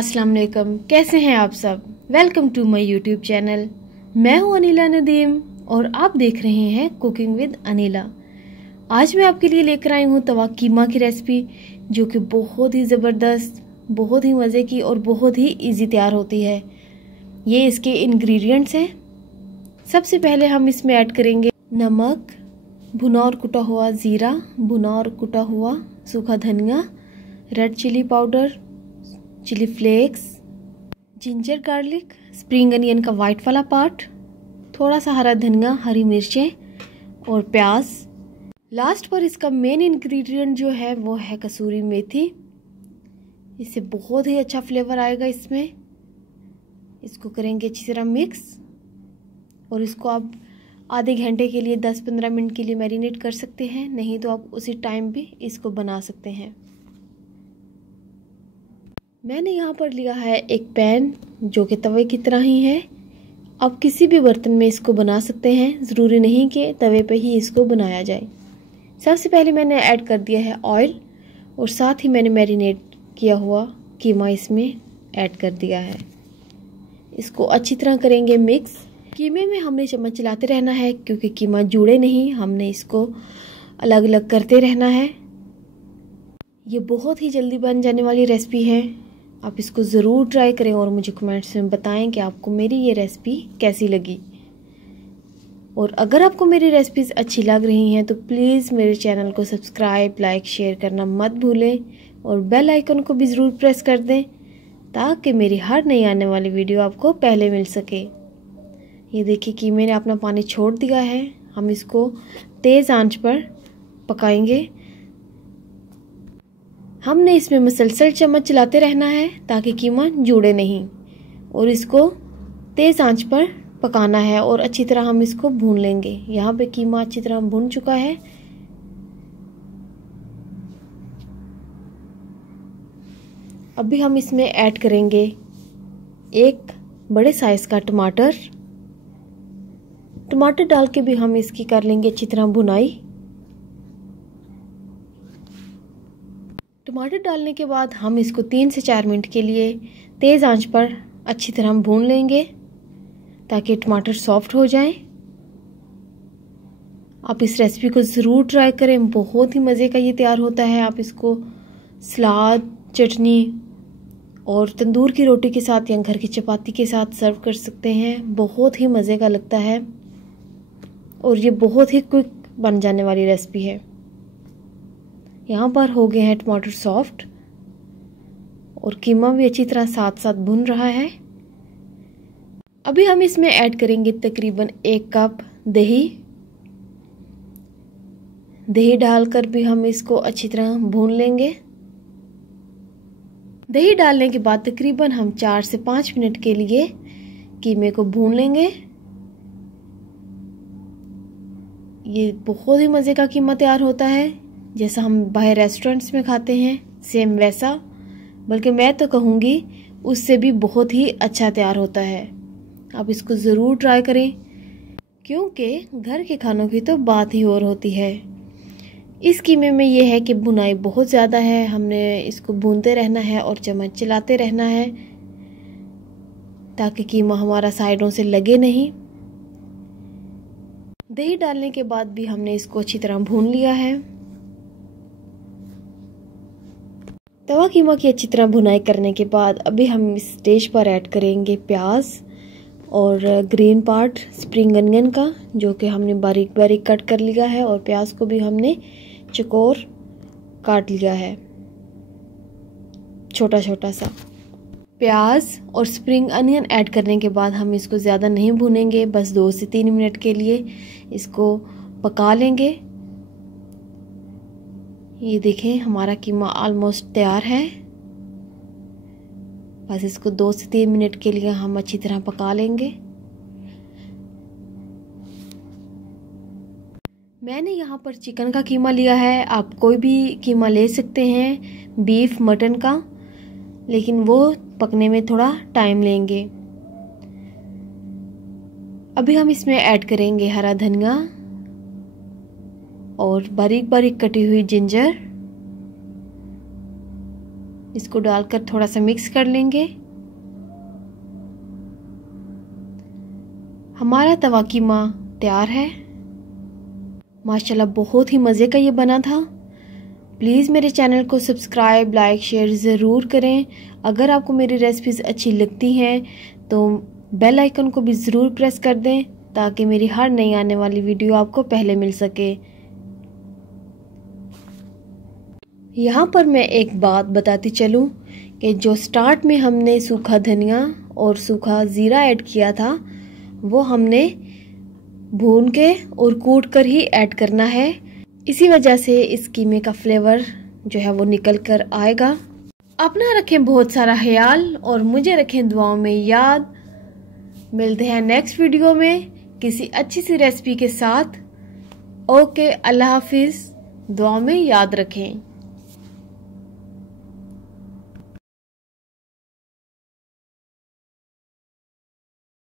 अस्सलाम वालेकुम, कैसे हैं आप सब। Welcome to my YouTube channel. मैं हूं अनिला नदीम और आप देख रहे हैं कुकिंग विद अनिला। आज मैं आपके लिए लेकर आई हूं तवा कीमा की रेसिपी, जो कि बहुत ही ज़बरदस्त, बहुत ही मज़े की और बहुत ही इजी तैयार होती है। ये इसके इंग्रेडिएंट्स हैं। सबसे पहले हम इसमें ऐड करेंगे नमक, भुना और कुटा हुआ ज़ीरा, भुना और कुटा हुआ सूखा धनिया, red chilli powder, chilli flakes, ginger garlic, spring onion का वाइट वाला पार्ट, थोड़ा सा हरा धनिया, हरी मिर्चें और प्याज। लास्ट पर इसका मेन इंग्रेडिएंट जो है वो है कसूरी मेथी। इससे बहुत ही अच्छा फ्लेवर आएगा इसमें। इसको करेंगे अच्छी तरह मिक्स और इसको आप आधे घंटे के लिए 10-15 मिनट के लिए मैरिनेट कर सकते हैं, नहीं तो आप उसी टाइम भी इसको बना सकते हैं। मैंने यहाँ पर लिया है एक पैन जो कि तवे की तरह ही है। आप किसी भी बर्तन में इसको बना सकते हैं, ज़रूरी नहीं कि तवे पे ही इसको बनाया जाए। सबसे पहले मैंने ऐड कर दिया है ऑयल और साथ ही मैंने मैरिनेट किया हुआ कीमा इसमें ऐड कर दिया है। इसको अच्छी तरह करेंगे मिक्स। कीमे में हमने चम्मच चलाते रहना है क्योंकि कीमा जुड़े नहीं, हमने इसको अलग अलग करते रहना है। ये बहुत ही जल्दी बन जाने वाली रेसिपी है। आप इसको ज़रूर ट्राई करें और मुझे कमेंट्स में बताएं कि आपको मेरी ये रेसिपी कैसी लगी। और अगर आपको मेरी रेसिपीज़ अच्छी लग रही हैं तो प्लीज़ मेरे चैनल को सब्सक्राइब, लाइक, शेयर करना मत भूलें और बेल आइकन को भी ज़रूर प्रेस कर दें ताकि मेरी हर नई आने वाली वीडियो आपको पहले मिल सके। ये देखिए कि मैंने अपना पानी छोड़ दिया है। हम इसको तेज़ आंच पर पकाएंगे। हमने इसमें मुसलसल चम्मच चलाते रहना है ताकि कीमा जुड़े नहीं, और इसको तेज़ आंच पर पकाना है और अच्छी तरह हम इसको भून लेंगे। यहाँ पे कीमा अच्छी तरह भून चुका है। अभी हम इसमें ऐड करेंगे एक बड़े साइज का टमाटर। टमाटर डाल के भी हम इसकी कर लेंगे अच्छी तरह भुनाई। टमाटर डालने के बाद हम इसको 3 से 4 मिनट के लिए तेज़ आंच पर अच्छी तरह भून लेंगे ताकि टमाटर सॉफ्ट हो जाएं। आप इस रेसिपी को ज़रूर ट्राई करें, बहुत ही मज़े का ये तैयार होता है। आप इसको सलाद, चटनी और तंदूर की रोटी के साथ या घर की चपाती के साथ सर्व कर सकते हैं। बहुत ही मज़े का लगता है और ये बहुत ही क्विक बन जाने वाली रेसिपी है। यहाँ पर हो गए हैं टमाटर सॉफ्ट और कीमा भी अच्छी तरह साथ साथ भुन रहा है। अभी हम इसमें ऐड करेंगे तकरीबन 1 कप दही। दही डालकर भी हम इसको अच्छी तरह भून लेंगे। दही डालने के बाद तकरीबन हम 4 से 5 मिनट के लिए कीमे को भून लेंगे। ये बहुत ही मज़े का कीमा तैयार होता है, जैसा हम बाहर रेस्टोरेंट्स में खाते हैं सेम वैसा, बल्कि मैं तो कहूँगी उससे भी बहुत ही अच्छा तैयार होता है। आप इसको ज़रूर ट्राई करें क्योंकि घर के खानों की तो बात ही और होती है। इस कीमे में ये है कि भुनाई बहुत ज़्यादा है। हमने इसको भूनते रहना है और चम्मच चलाते रहना है ताकि कीमा हमारा साइडों से लगे नहीं। दही डालने के बाद भी हमने इसको अच्छी तरह भून लिया है। तवा कीमा की अच्छी तरह भुनाई करने के बाद अभी हम इस स्टेज पर ऐड करेंगे प्याज और ग्रीन पार्ट स्प्रिंग अनियन का, जो कि हमने बारीक बारीक कट कर लिया है, और प्याज को भी हमने चौकोर काट लिया है छोटा छोटा सा। प्याज और स्प्रिंग अनियन ऐड करने के बाद हम इसको ज़्यादा नहीं भूनेंगे, बस 2 से 3 मिनट के लिए इसको पका लेंगे। ये देखें हमारा कीमा ऑलमोस्ट तैयार है। बस इसको 2 से 3 मिनट के लिए हम अच्छी तरह पका लेंगे। मैंने यहाँ पर चिकन का कीमा लिया है। आप कोई भी कीमा ले सकते हैं, बीफ, मटन का, लेकिन वो पकने में थोड़ा टाइम लेंगे। अभी हम इसमें ऐड करेंगे हरा धनिया और बारीक बारीक कटी हुई जिंजर इसको डालकर थोड़ा सा मिक्स कर लेंगे। हमारा तवा कीमा तैयार है। माशाल्लाह बहुत ही मज़े का ये बना था। प्लीज़ मेरे चैनल को सब्सक्राइब, लाइक, शेयर ज़रूर करें। अगर आपको मेरी रेसिपीज़ अच्छी लगती हैं तो बेल आइकन को भी ज़रूर प्रेस कर दें ताकि मेरी हर नई आने वाली वीडियो आपको पहले मिल सके। यहाँ पर मैं एक बात बताती चलूँ कि जो स्टार्ट में हमने सूखा धनिया और सूखा ज़ीरा ऐड किया था वो हमने भून के और कूट कर ही ऐड करना है। इसी वजह से इस कीमे का फ्लेवर जो है वो निकल कर आएगा। अपना रखें बहुत सारा ख्याल और मुझे रखें दुआओं में याद। मिलते हैं नेक्स्ट वीडियो में किसी अच्छी सी रेसिपी के साथ। ओके, अल्लाह हाफिज़। दुआओं में याद रखें।